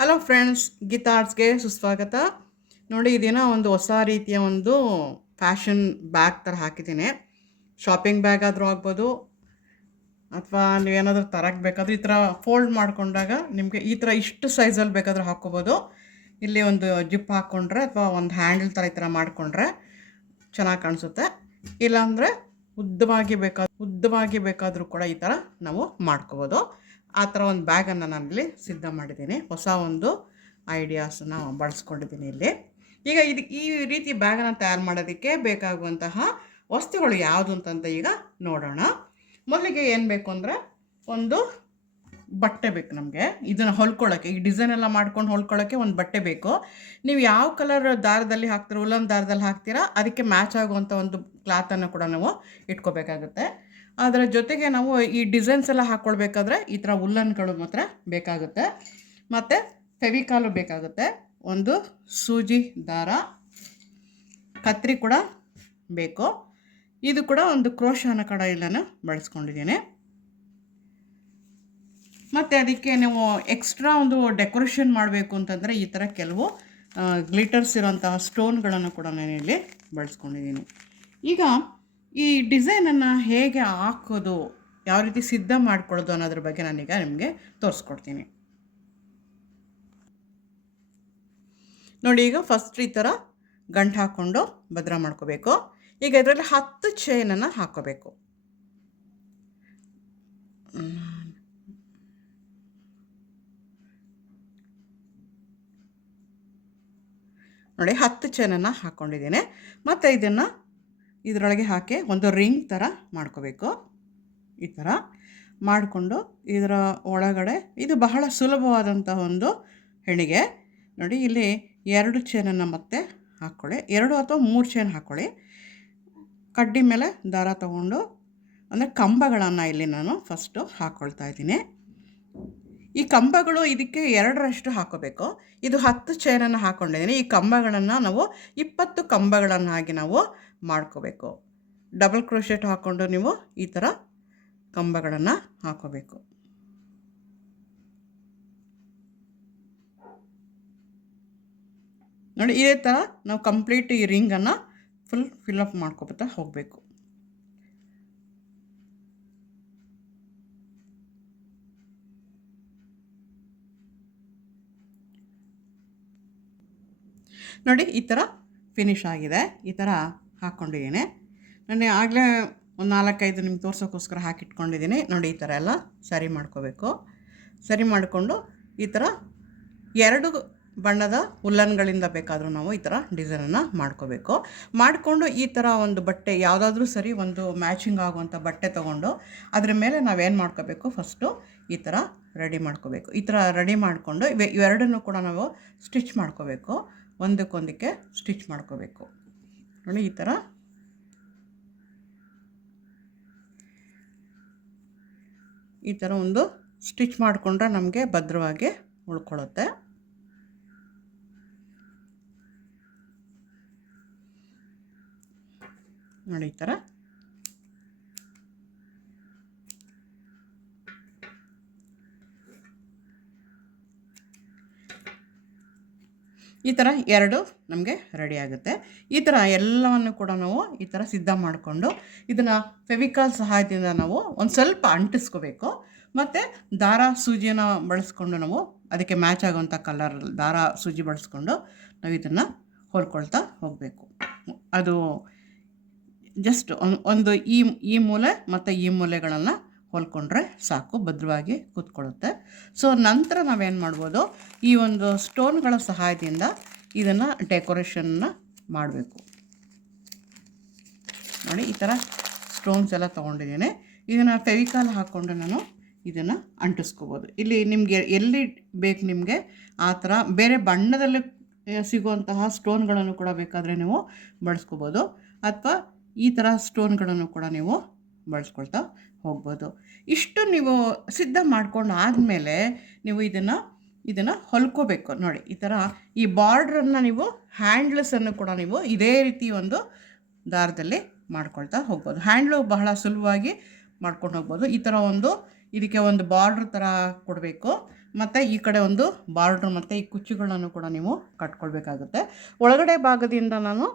Hello friends Geetha ಆರ್ಟ್ಸ್ಗೆ ಸುಸ್ವಾಗತ. ನೋಡಿ, ಇದೇನೋ ಒಂದು ಹೊಸ ರೀತಿಯ ಒಂದು ಫ್ಯಾಷನ್ ಬ್ಯಾಗ್ ಥರ ಹಾಕಿದ್ದೀನಿ. ಶಾಪಿಂಗ್ ಬ್ಯಾಗ್ ಆದರೂ ಆಗ್ಬೋದು, ಅಥವಾ ನೀವೇನಾದರೂ ತರಕ್ಕೆ ಬೇಕಾದರೂ ಈ ಥರ ಫೋಲ್ಡ್ ಮಾಡಿಕೊಂಡಾಗ ನಿಮಗೆ ಈ ಥರ ಇಷ್ಟು ಸೈಜಲ್ಲಿ ಬೇಕಾದರೂ ಹಾಕ್ಕೋಬೋದು. ಇಲ್ಲಿ ಒಂದು ಜಿಪ್ ಹಾಕ್ಕೊಂಡ್ರೆ ಅಥವಾ ಒಂದು ಹ್ಯಾಂಡಲ್ ಥರ ಈ ಥರ ಮಾಡಿಕೊಂಡ್ರೆ ಚೆನ್ನಾಗಿ ಕಾಣಿಸುತ್ತೆ. ಇಲ್ಲಾಂದರೆ ಉದ್ದವಾಗಿ ಬೇಕಾದ, ಉದ್ದವಾಗಿ ಬೇಕಾದರೂ ಕೂಡ ಈ ಥರ ನಾವು ಮಾಡ್ಕೋಬೋದು. ಆ ಥರ ಒಂದು ಬ್ಯಾಗನ್ನು ನಾನಿಲ್ಲಿ ಸಿದ್ಧ ಮಾಡಿದ್ದೀನಿ. ಹೊಸ ಒಂದು ಐಡಿಯಾಸನ್ನು ಬಳಸ್ಕೊಂಡಿದ್ದೀನಿ ಇಲ್ಲಿ. ಈಗ ಇದು ಈ ರೀತಿ ಬ್ಯಾಗನ್ನು ತಯಾರು ಮಾಡೋದಕ್ಕೆ ಬೇಕಾಗುವಂತಹ ವಸ್ತುಗಳು ಯಾವುದು ಅಂತಂತ ಈಗ ನೋಡೋಣ. ಮೊದಲಿಗೆ ಏನು ಬೇಕು ಅಂದರೆ ಒಂದು ಬಟ್ಟೆ ಬೇಕು ನಮಗೆ. ಇದನ್ನು ಹೊಲ್ಕೊಳ್ಳೋಕ್ಕೆ ಈ ಡಿಸೈನ್ ಎಲ್ಲ ಮಾಡ್ಕೊಂಡು ಹೊಲ್ಕೊಳ್ಳೋಕ್ಕೆ ಒಂದು ಬಟ್ಟೆ ಬೇಕು. ನೀವು ಯಾವ ಕಲರ್ ದಾರದಲ್ಲಿ ಹಾಕ್ತೀರ ಉಲ್ಲನ್ ದಾರದಲ್ಲಿ ಹಾಕ್ತೀರಾ, ಅದಕ್ಕೆ ಮ್ಯಾಚ್ ಆಗುವಂಥ ಒಂದು ಕ್ಲಾತನ್ನು ಕೂಡ ನಾವು ಇಟ್ಕೋಬೇಕಾಗುತ್ತೆ. ಅದರ ಜೊತೆಗೆ ನಾವು ಈ ಡಿಸೈನ್ಸ್ ಎಲ್ಲ ಹಾಕ್ಕೊಳ್ಬೇಕಾದ್ರೆ ಈ ಥರ ಉಲ್ಲನ್ಗಳು ಮಾತ್ರ ಬೇಕಾಗುತ್ತೆ. ಮತ್ತು ಫೆವಿಕಾಲು ಬೇಕಾಗುತ್ತೆ. ಒಂದು ಸೂಜಿ ದಾರ, ಕತ್ರಿ ಕೂಡ ಬೇಕು. ಇದು ಕೂಡ ಒಂದು ಕ್ರೋಶನ ಕಡ ಇಲ್ಲನೂ ಬಳಸ್ಕೊಂಡಿದ್ದೀನಿ. ಮತ್ತು ಅದಕ್ಕೆ ನೀವು ಎಕ್ಸ್ಟ್ರಾ ಒಂದು ಡೆಕೋರೇಷನ್ ಮಾಡಬೇಕು ಅಂತಂದರೆ ಈ ಥರ ಕೆಲವು ಗ್ಲಿಟರ್ಸ್ ಇರೋಂತಹ ಸ್ಟೋನ್ಗಳನ್ನು ಕೂಡ ನಾನು ಇಲ್ಲಿ ಬಳಸ್ಕೊಂಡಿದ್ದೀನಿ. ಈಗ ಈ ಡಿಸೈನನ್ನು ಹೇಗೆ ಹಾಕೋದು, ಯಾವ ರೀತಿ ಸಿದ್ಧ ಮಾಡ್ಕೊಳ್ಳೋದು ಅನ್ನೋದ್ರ ಬಗ್ಗೆ ನಾನೀಗ ನಿಮಗೆ ತೋರಿಸ್ಕೊಡ್ತೀನಿ. ನೋಡಿ ಈಗ ಫಸ್ಟ್ ಈ ಥರ ಗಂಟು ಹಾಕ್ಕೊಂಡು ಭದ್ರ ಮಾಡ್ಕೋಬೇಕು. ಈಗ ಇದರಲ್ಲಿ ಹತ್ತು ಚೈನನ್ನು ಹಾಕೋಬೇಕು. ನೋಡಿ ಹತ್ತು ಚೈನನ್ನು ಹಾಕ್ಕೊಂಡಿದ್ದೀನಿ ಮತ್ತು ಇದನ್ನು ಇದರೊಳಗೆ ಹಾಕಿ ಒಂದು ರಿಂಗ್ ಥರ ಮಾಡ್ಕೋಬೇಕು. ಈ ಥರ ಮಾಡಿಕೊಂಡು ಇದರ ಒಳಗಡೆ ಇದು ಬಹಳ ಸುಲಭವಾದಂಥ ಒಂದು ಹೆಣಿಗೆ. ನೋಡಿ, ಇಲ್ಲಿ ಎರಡು ಚೇನನ್ನು ಮತ್ತೆ ಹಾಕ್ಕೊಳ್ಳಿ. ಎರಡು ಅಥವಾ ಮೂರು ಚೇನ್ ಹಾಕ್ಕೊಳ್ಳಿ. ಕಡ್ಡಿ ಮೇಲೆ ದಾರ ತಗೊಂಡು, ಅಂದರೆ ಕಂಬಗಳನ್ನು ಇಲ್ಲಿ ನಾನು ಫಸ್ಟು ಹಾಕ್ಕೊಳ್ತಾ ಇದ್ದೀನಿ. ಈ ಕಂಬಗಳು ಇದಕ್ಕೆ ಎರಡರಷ್ಟು ಹಾಕೋಬೇಕು. ಇದು ಹತ್ತು ಚೇನನ್ನು ಹಾಕ್ಕೊಂಡಿದ್ದೀನಿ ಈ ಕಂಬಗಳನ್ನು ನಾವು ಇಪ್ಪತ್ತು ಕಂಬಗಳನ್ನಾಗಿ ನಾವು ಮಾಡ್ಕೋಬೇಕು. ಡಬಲ್ ಕ್ರೋಶೆಟ್ ಹಾಕ್ಕೊಂಡು ನೀವು ಈ ಥರ ಕಂಬಗಳನ್ನು ಹಾಕೋಬೇಕು. ನೋಡಿ, ಇದೇ ಥರ ನಾವು ಕಂಪ್ಲೀಟ್ ಈ ರಿಂಗನ್ನು ಫುಲ್ ಫಿಲ್ಅಪ್ ಮಾಡ್ಕೊಬತ್ತಾ ಹೋಗಬೇಕು. ನೋಡಿ, ಈ ಥರ ಫಿನಿಶ್ ಆಗಿದೆ. ಈ ಥರ ಹಾಕ್ಕೊಂಡಿದ್ದೀನಿ ನಾನು ಆಗಲೇ ಒಂದು ನಾಲ್ಕೈದು ನಿಮ್ಗೆ ತೋರ್ಸೋಕ್ಕೋಸ್ಕರ ಹಾಕಿಟ್ಕೊಂಡಿದ್ದೀನಿ. ನೋಡಿ, ಈ ಥರ ಎಲ್ಲ ಸರಿ ಮಾಡ್ಕೋಬೇಕು. ಸರಿ ಮಾಡಿಕೊಂಡು ಈ ಥರ ಎರಡು ಬಣ್ಣದ ಉಲ್ಲನ್ಗಳಿಂದ ಬೇಕಾದರೂ ನಾವು ಈ ಥರ ಡಿಸೈನನ್ನು ಮಾಡ್ಕೋಬೇಕು. ಮಾಡಿಕೊಂಡು ಈ ಥರ ಒಂದು ಬಟ್ಟೆ ಯಾವುದಾದ್ರೂ ಸರಿ ಒಂದು ಮ್ಯಾಚಿಂಗ್ ಆಗುವಂಥ ಬಟ್ಟೆ ತೊಗೊಂಡು ಅದ್ರ ಮೇಲೆ ನಾವೇನು ಮಾಡ್ಕೋಬೇಕು? ಫಸ್ಟು ಈ ಥರ ರೆಡಿ ಮಾಡ್ಕೋಬೇಕು. ಈ ಥರ ರೆಡಿ ಮಾಡಿಕೊಂಡು ಇವೆ ಇವೆರಡನ್ನೂ ಕೂಡ ನಾವು ಸ್ಟಿಚ್ ಮಾಡ್ಕೋಬೇಕು. ಒಂದಕ್ಕೊಂದಕ್ಕೆ ಸ್ಟಿಚ್ ಮಾಡ್ಕೋಬೇಕು. ನೋಡಿ ಈ ಥರ. ಈ ಥರ ಒಂದು ಸ್ಟಿಚ್ ಮಾಡಿಕೊಂಡ್ರೆ ನಮಗೆ ಭದ್ರವಾಗಿ ಉಳ್ಕೊಳ್ಳುತ್ತೆ. ನೋಡಿ ಈ ಥರ. ಈ ಥರ ಎರಡು ನಮಗೆ ರೆಡಿ ಆಗುತ್ತೆ. ಈ ಥರ ಎಲ್ಲವನ್ನು ಕೂಡ ನಾವು ಈ ಥರ ಸಿದ್ಧ ಮಾಡಿಕೊಂಡು ಇದನ್ನು ಫೆವಿಕಾಲ್ ಸಹಾಯದಿಂದ ನಾವು ಒಂದು ಸ್ವಲ್ಪ ಅಂಟಿಸ್ಕೋಬೇಕು. ಮತ್ತು ದಾರ ಸೂಜಿಯನ್ನು ಬಳಸ್ಕೊಂಡು ನಾವು ಅದಕ್ಕೆ ಮ್ಯಾಚ್ ಆಗುವಂಥ ಕಲರ್ ದಾರ ಸೂಜಿ ಬಳಸ್ಕೊಂಡು ನಾವು ಇದನ್ನು ಹೊಲ್ಕೊಳ್ತಾ ಹೋಗಬೇಕು. ಅದು ಜಸ್ಟ್ ಒಂದು ಈ ಈ ಮೂಲೆ ಮತ್ತು ಈ ಮೂಲೆಗಳನ್ನು ಹೊಲ್ಕೊಂಡ್ರೆ ಸಾಕು, ಭದ್ರವಾಗಿ ಕೂತ್ಕೊಳ್ಳುತ್ತೆ. ಸೊ ನಂತರ ನಾವೇನು ಮಾಡ್ಬೋದು? ಈ ಒಂದು ಸ್ಟೋನ್ಗಳ ಸಹಾಯದಿಂದ ಇದನ್ನು ಡೆಕೋರೇಷನ್ನ ಮಾಡಬೇಕು. ನೋಡಿ, ಈ ಥರ ಸ್ಟೋನ್ಸ್ ಎಲ್ಲ ತೊಗೊಂಡಿದ್ದೀನಿ. ಇದನ್ನು ಫೆವಿಕಾಲ್ ಹಾಕ್ಕೊಂಡು ನಾನು ಇದನ್ನು ಅಂಟಿಸ್ಕೋಬೋದು. ಇಲ್ಲಿ ನಿಮಗೆ ಎಲ್ಲಿ ಬೇಕು ನಿಮಗೆ ಆ ಥರ ಬೇರೆ ಬಣ್ಣದಲ್ಲಿ ಸಿಗುವಂತಹ ಸ್ಟೋನ್ಗಳನ್ನು ಕೂಡ ಬೇಕಾದರೆ ನೀವು ಬಳಸ್ಕೋಬೋದು. ಅಥವಾ ಈ ಥರ ಸ್ಟೋನ್ಗಳನ್ನು ಕೂಡ ನೀವು ಬಳಸ್ಕೊಳ್ತಾ ಹೋಗ್ಬೋದು. ಇಷ್ಟು ನೀವು ಸಿದ್ಧ ಮಾಡ್ಕೊಂಡು ಆದಮೇಲೆ ನೀವು ಇದನ್ನು ಇದನ್ನು ಹೊಲ್ಕೋಬೇಕು. ನೋಡಿ, ಈ ಥರ ಈ ಬಾರ್ಡ್ರನ್ನು ನೀವು ಹ್ಯಾಂಡ್ಲಸನ್ನು ಕೂಡ ನೀವು ಇದೇ ರೀತಿ ಒಂದು ದಾರದಲ್ಲಿ ಮಾಡ್ಕೊಳ್ತಾ ಹೋಗ್ಬೋದು. ಹ್ಯಾಂಡ್ಲು ಬಹಳ ಸುಲಭವಾಗಿ ಮಾಡ್ಕೊಂಡು ಹೋಗ್ಬೋದು. ಈ ಥರ ಒಂದು, ಇದಕ್ಕೆ ಒಂದು ಬಾರ್ಡ್ರ್ ಥರ ಕೊಡಬೇಕು. ಮತ್ತು ಈ ಕಡೆ ಒಂದು ಬಾರ್ಡ್ರ್ ಮತ್ತು ಈ ಕುಚ್ಚುಗಳನ್ನು ಕೂಡ ನೀವು ಕಟ್ಕೊಳ್ಬೇಕಾಗುತ್ತೆ. ಒಳಗಡೆ ಭಾಗದಿಂದ ನಾನು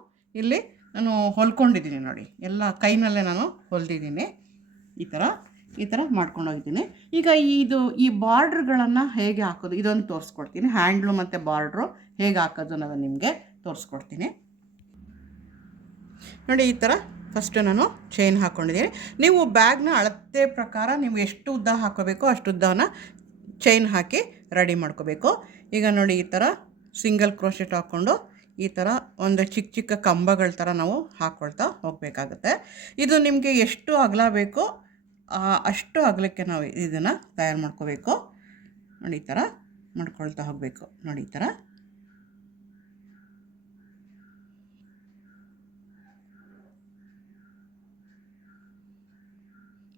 ಇಲ್ಲಿ ನಾನು ಹೊಲ್ಕೊಂಡಿದ್ದೀನಿ ನೋಡಿ. ಎಲ್ಲ ಕೈನಲ್ಲೇ ನಾನು ಹೊಲ್ದಿದ್ದೀನಿ. ಈ ಥರ ಈ ಥರ ಮಾಡ್ಕೊಂಡು ಹೋಗಿದ್ದೀನಿ ಈಗ ಇದು, ಈ ಬಾರ್ಡ್ರ್ಗಳನ್ನು ಹೇಗೆ ಹಾಕೋದು? ಇದೊಂದು ತೋರಿಸ್ಕೊಡ್ತೀನಿ. ಹ್ಯಾಂಡ್ಲು ಮತ್ತು ಬಾರ್ಡ್ರು ಹೇಗೆ ಹಾಕೋದು ಅನ್ನೋದು ನಿಮಗೆ ತೋರಿಸ್ಕೊಡ್ತೀನಿ. ನೋಡಿ, ಈ ಥರ ಫಸ್ಟು ನಾನು ಚೈನ್ ಹಾಕ್ಕೊಂಡಿದ್ದೀನಿ ನೀವು ಬ್ಯಾಗ್ನ ಅಳತೆ ಪ್ರಕಾರ ನೀವು ಎಷ್ಟು ಉದ್ದ ಹಾಕೋಬೇಕೋ ಅಷ್ಟು ಉದ್ದನ ಚೈನ್ ಹಾಕಿ ರೆಡಿ ಮಾಡ್ಕೋಬೇಕು. ಈಗ ನೋಡಿ, ಈ ಥರ ಸಿಂಗಲ್ ಕ್ರೋಶೆಟ್ ಹಾಕ್ಕೊಂಡು ಈ ಥರ ಒಂದು ಚಿಕ್ಕ ಚಿಕ್ಕ ಕಂಬಗಳ ಥರ ನಾವು ಹಾಕ್ಕೊಳ್ತಾ ಹೋಗಬೇಕಾಗುತ್ತೆ. ಇದು ನಿಮಗೆ ಎಷ್ಟು ಅಗಲ ಬೇಕೋ ಅಷ್ಟು ಅಗಲಕ್ಕೆ ನಾವು ಇದನ್ನು ತಯಾರು ಮಾಡ್ಕೋಬೇಕು. ನೋಡಿ, ಈ ಥರ ಮಾಡ್ಕೊಳ್ತಾ ಹೋಗಬೇಕು. ನೋಡಿ, ಈ ಥರ.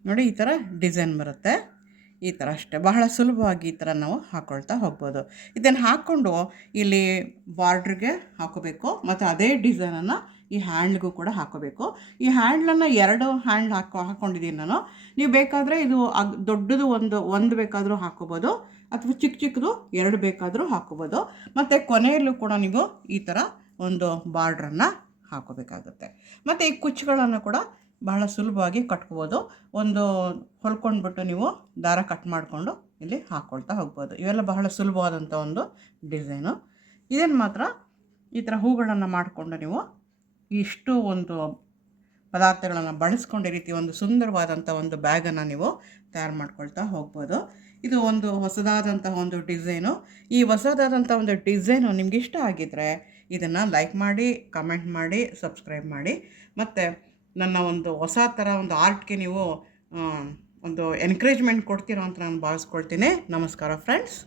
ನೋಡಿ, ಈ ಥರ ಡಿಸೈನ್ ಬರುತ್ತೆ. ಈ ಥರ ಅಷ್ಟೇ. ಬಹಳ ಸುಲಭವಾಗಿ ಈ ಥರ ನಾವು ಹಾಕ್ಕೊಳ್ತಾ ಹೋಗ್ಬೋದು. ಇದನ್ನು ಹಾಕ್ಕೊಂಡು ಇಲ್ಲಿ ಬಾರ್ಡ್ರಿಗೆ ಹಾಕೋಬೇಕು. ಮತ್ತು ಅದೇ ಡಿಸೈನನ್ನು ಈ ಹ್ಯಾಂಡ್ಗೂ ಕೂಡ ಹಾಕೋಬೇಕು. ಈ ಹ್ಯಾಂಡ್ಲನ್ನು ಎರಡು ಹ್ಯಾಂಡ್ ಹಾಕೋ ಹಾಕ್ಕೊಂಡಿದ್ದೀನಿ ನಾನು. ನೀವು ಬೇಕಾದರೆ ಇದು ಅಗ್, ದೊಡ್ಡದು ಒಂದು ಒಂದು ಬೇಕಾದರೂ ಹಾಕೋಬೋದು. ಅಥವಾ ಚಿಕ್ಕ ಚಿಕ್ಕದು ಎರಡು ಬೇಕಾದರೂ ಹಾಕೋಬೋದು. ಮತ್ತು ಕೊನೆಯಲ್ಲೂ ಕೂಡ ನೀವು ಈ ಥರ ಒಂದು ಬಾರ್ಡ್ರನ್ನು ಹಾಕೋಬೇಕಾಗುತ್ತೆ. ಮತ್ತು ಈ ಕುಚ್ಚುಗಳನ್ನು ಕೂಡ ಬಹಳ ಸುಲಭವಾಗಿ ಕಟ್ಕೋಬೋದು ಒಂದು ಹೊಲ್ಕೊಂಡ್ಬಿಟ್ಟು ನೀವು ದಾರ ಕಟ್ ಮಾಡಿಕೊಂಡು ಇಲ್ಲಿ ಹಾಕ್ಕೊಳ್ತಾ ಹೋಗ್ಬೋದು. ಇವೆಲ್ಲ ಬಹಳ ಸುಲಭವಾದಂಥ ಒಂದು ಡಿಸೈನು. ಇದನ್ನು ಮಾತ್ರ? ಈ ಥರ ಹೂಗಳನ್ನು ಮಾಡಿಕೊಂಡು ನೀವು ಇಷ್ಟು ಒಂದು ಪದಾರ್ಥಗಳನ್ನು ಬಳಸ್ಕೊಂಡು ರೀತಿ ಒಂದು ಸುಂದರವಾದಂಥ ಒಂದು ಬ್ಯಾಗನ್ನು ನೀವು ತಯಾರು ಮಾಡ್ಕೊಳ್ತಾ ಹೋಗ್ಬೋದು. ಇದು ಒಂದು ಹೊಸದಾದಂಥ ಒಂದು ಡಿಸೈನು. ಈ ಹೊಸದಾದಂಥ ಒಂದು ಡಿಸೈನು ನಿಮ್ಗೆ ಇಷ್ಟ ಆಗಿದ್ದರೆ ಇದನ್ನು ಲೈಕ್ ಮಾಡಿ, ಕಮೆಂಟ್ ಮಾಡಿ, ಸಬ್ಸ್ಕ್ರೈಬ್ ಮಾಡಿ. ಮತ್ತು ನನ್ನ ಒಂದು ಹೊಸ ಥರ ಒಂದು ಆರ್ಟ್ಗೆ ನೀವು ಒಂದು ಎನ್ಕರೇಜ್ಮೆಂಟ್ ಕೊಡ್ತೀರೋ ಅಂತ ನಾನು ಭಾವಿಸ್ಕೊಳ್ತೀನಿ. ನಮಸ್ಕಾರ ಫ್ರೆಂಡ್ಸ್